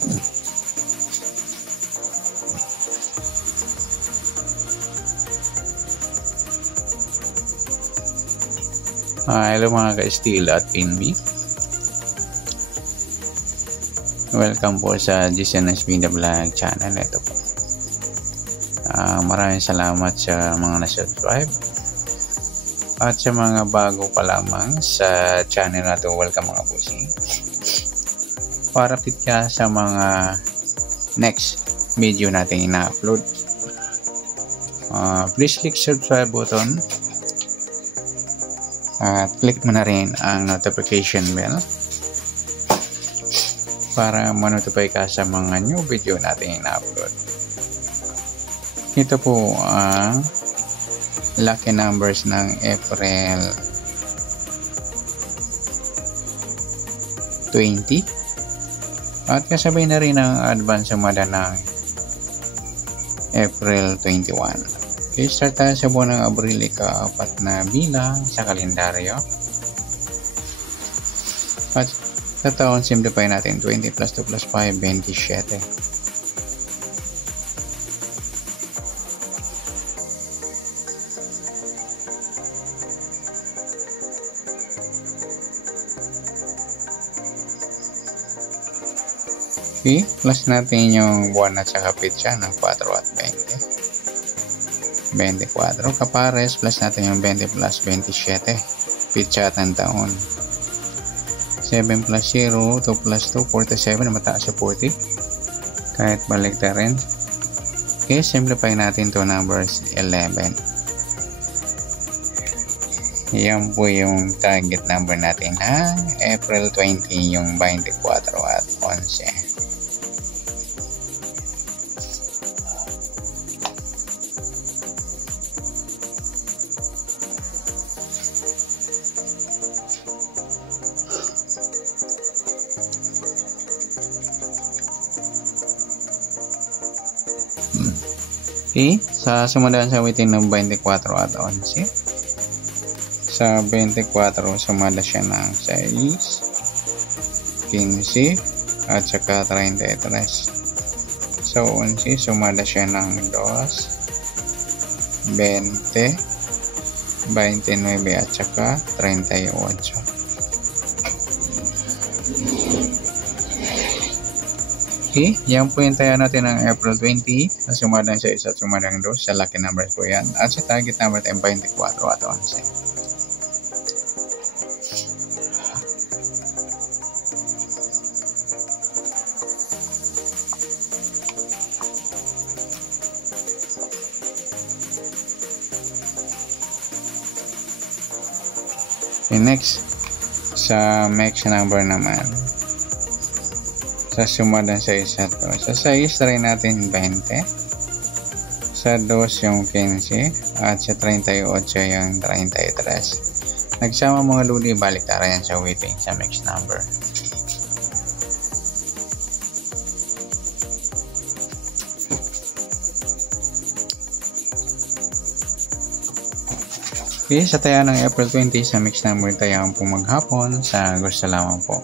Hello mga ka-Steel at PNB. Welcome po sa GCNS Media Vlog channel. Ito po. Maraming salamat sa mga na-subscribe at sa mga bago pa lamang sa channel na ito. Welcome mga bossing. Para update ka sa mga next video natin ina-upload. Please click subscribe button. At click mo na rin ang notification bell para ma-notify ka sa mga new video natin ina-upload. Ito po ang lucky numbers ng April 20 at kasabay na rin ang advance sumada ng April 21. Okay, start tayo sa buwan ng Abril, ika-4 na bilang sa kalendaryo. At sa taon, simplify natin 20 plus 2 plus 5, 27. Okay, plus natin yung buwan at saka pitsa ng 4 at 20. 24 kapares, plus natin yung 20 plus 27 pitsa at ang taon. 7 plus 0, 2 plus 2, 47, mataas sa 40 kahit balik na rin. Okay, simplify natin to numbers 11. Yan po yung target number natin ng April 20, yung 24 at 11. Okay, sa sumadaan sa awitin ng 24 at 11. Sa 24, sumada siya ng 6, 15, at saka 33. Sa 11, sumada siya ng 2, 20, 29, at saka 38. Okay, yan po yung tayo natin ng April 20 sa sumadang 6 at sumadang 2 sa lucky numbers po yan. At sa target number ay 24 at 11. Okay, next, sa max number naman. Sa sumadang 6 at 2. Sa 6, try natin 20. Sa 2 yung 15. At sa 38 yung 33. Nagsama mga luli, balik tara yan sa waiting sa mixed number. Okay, sa taya ng April 20 sa mixed number, tayaan po maghapon. Sa gusto lamang po.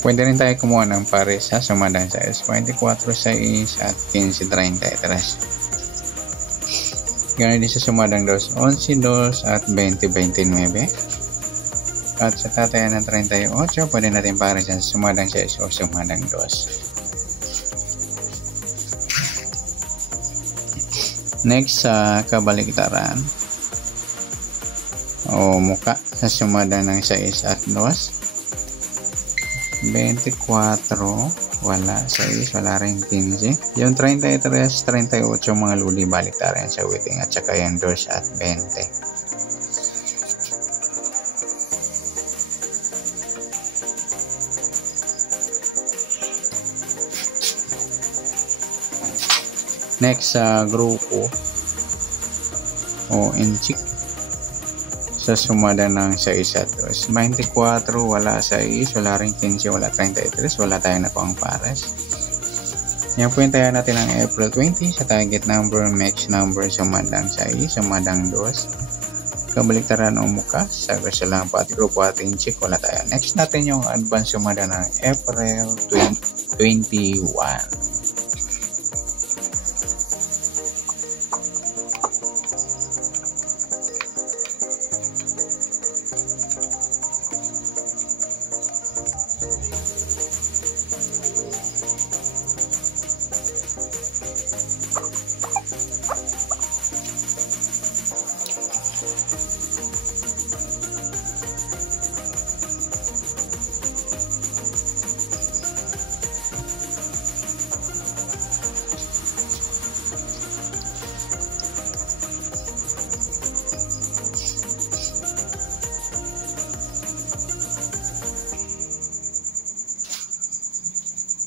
Pwede rin tayo kumuha ng pares sa sumadang 6, 24, 6 at 15, 33. Ganoon din sa sumadang 2, 11, 2 at 20, 29. At sa tatayan ng 38, pwede natin pares sa sumadang 6 o sumadang 2. Next, sa kabaliktaran o muka sa sumadang ng 6 at 2. 24, wala. 6, wala rin. 15. Yung 33, 38 mga luli, balik tayo sa waiting. At saka yung 2 at 20. Next, sa grupo o inchik sa sumada ng 6 at 2. 24, wala 6, wala rin 15, wala 33, wala tayong na pang pares. Yan po yung taya natin ng April 20 sa target number, max number, sumadang 6, sumadang 2. Kabaliktaran o muka, sa gusto lang po at grupo ating check, wala tayo. Next natin yung advance sumada ng April 21.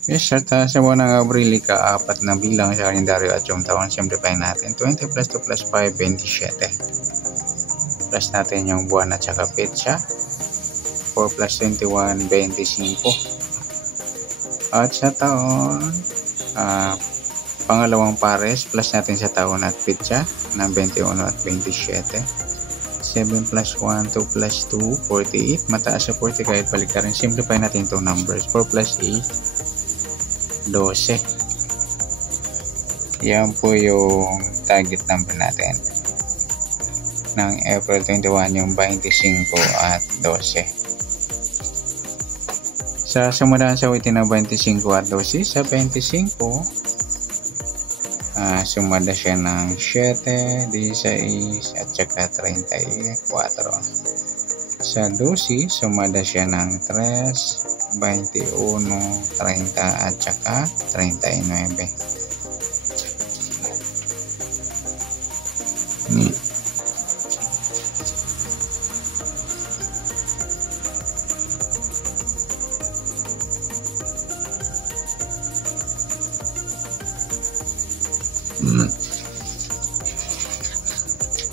Yes, at sa buwan ng Abril, ka-4 na bilang sa kalendaryo at yung taon, simplify natin. 20 plus 2 plus 5, 27. Plus natin yung buwan at saka petsa. 4 plus 21, 25. At sa taon, pangalawang pares, plus natin sa taon at petsa ng 21 at 27. 7 plus 1, 2 plus 2, 48. Mataas sa 40 kahit balik ka rin. Simplify natin itong numbers. 4 plus 8. 12. Yan po yung target number natin ng April 21, yung 25 at 12. Sa sumundan sa witin ng 25 at 12, sa 25 sumada siya ng 7, 16 at saka 34. Sa 12 sumada siya ng 3, 21, 30 at saka 39.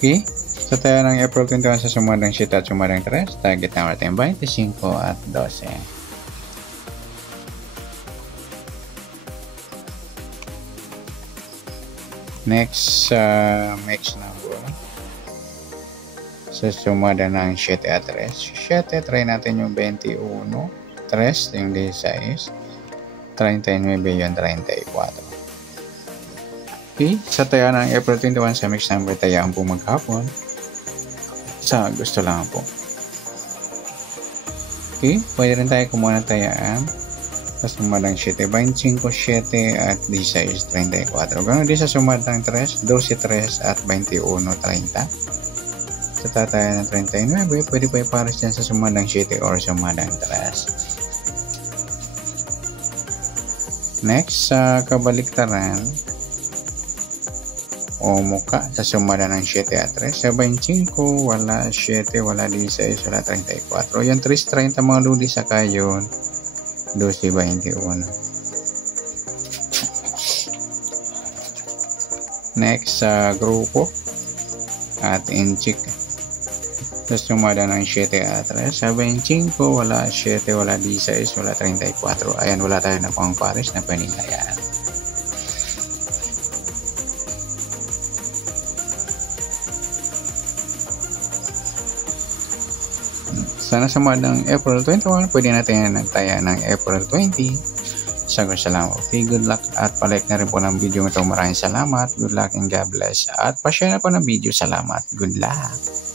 Okay, sa tayo ng April 21 sa sumadang 7 at sumadang 3, target natin 25 at 12. Next, max number. Sa sumada ng 7 at 3. 7, try natin yung 21. 3, yung 16. 39 yung 34. Okay, sa taya ng April 21 sa mix number, tayaan po maghapon. Sa gusto lang po. Okay, pwede rin tayo kumuha ng tayaan. Sa sumadang 7, 25, 7 at 16, 34. Ganun din sa sumadang 3, 12, 3 at 21, 30. Sa tataya ng 39, pwede pa ipares dyan sa sumadang 7 or sumadang 3. Next, sa kabaliktaran o muka sa sumada ng 7 at 3. Sa 25, wala 7, wala 16, wala 34. Yung 3.30 mga ludi sa kayon, 12.21. Next, sa grupo at inchik sa sumada ng 7 at 3. Sa 25, wala 7, wala 16, wala 34. Ayan, wala tayo na pang pares na pwedeng hayaan. Sana sa ng April 21, pwede natin nagtaya ng April 20. Sagot salamat. Okay, good luck at palike na rin po ng video ito. Maraming salamat. Good luck and God bless. At pa-share na po ng video. Salamat. Good luck.